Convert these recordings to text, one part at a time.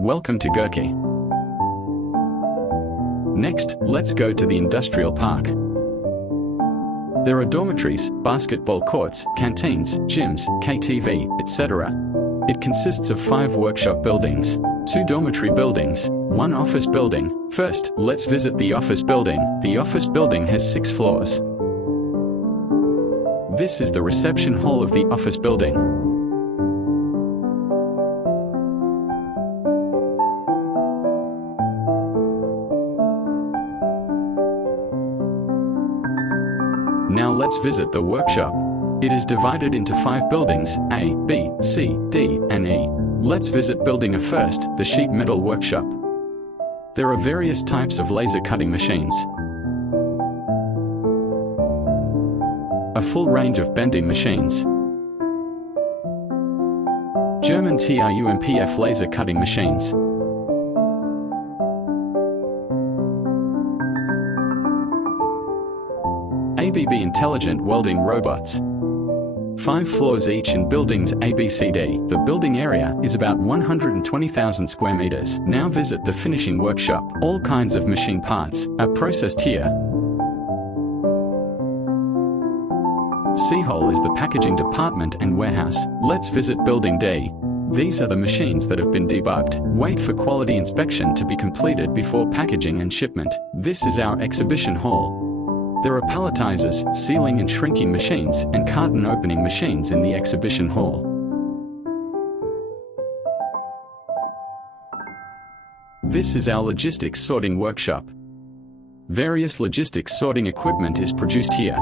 Welcome to Gurki. Next, let's go to the industrial park. There are dormitories, basketball courts, canteens, gyms, KTV, etc. It consists of 5 workshop buildings, 2 dormitory buildings, 1 office building. First, let's visit the office building. The office building has 6 floors. This is the reception hall of the office building. Now let's visit the workshop. It is divided into 5 buildings, A, B, C, D, and E. Let's visit building A first, the sheet metal workshop. There are various types of laser cutting machines, a full range of bending machines, German TRUMPF laser cutting machines, ABB intelligent welding robots. 5 floors each in buildings A, B, C, D. The building area is about 120,000 square meters. Now visit the finishing workshop. All kinds of machine parts are processed here. C-hole is the packaging department and warehouse. Let's visit building D. These are the machines that have been debugged. Wait for quality inspection to be completed before packaging and shipment. This is our exhibition hall. There are palletizers, sealing and shrinking machines, and carton opening machines in the exhibition hall. This is our logistics sorting workshop. Various logistics sorting equipment is produced here.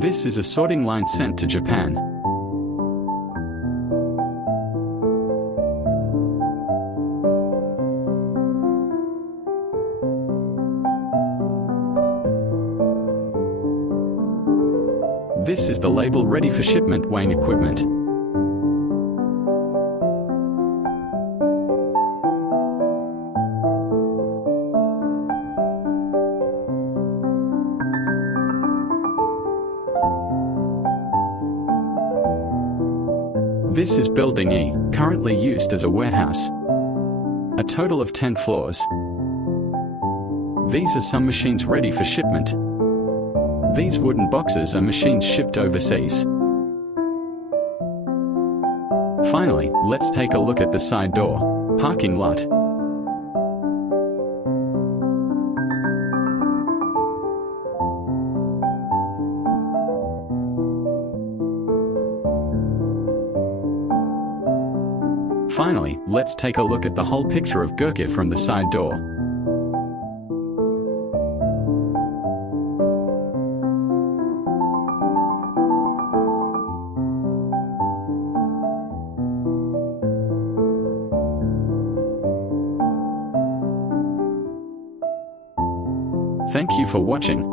This is a sorting line sent to Japan. This is the label ready for shipment weighing equipment. This is building E, currently used as a warehouse. A total of 10 floors. These are some machines ready for shipment. These wooden boxes are machines shipped overseas. Finally, let's take a look at the side door, parking lot. Finally, let's take a look at the whole picture of Gurki from the side door. Thank you for watching.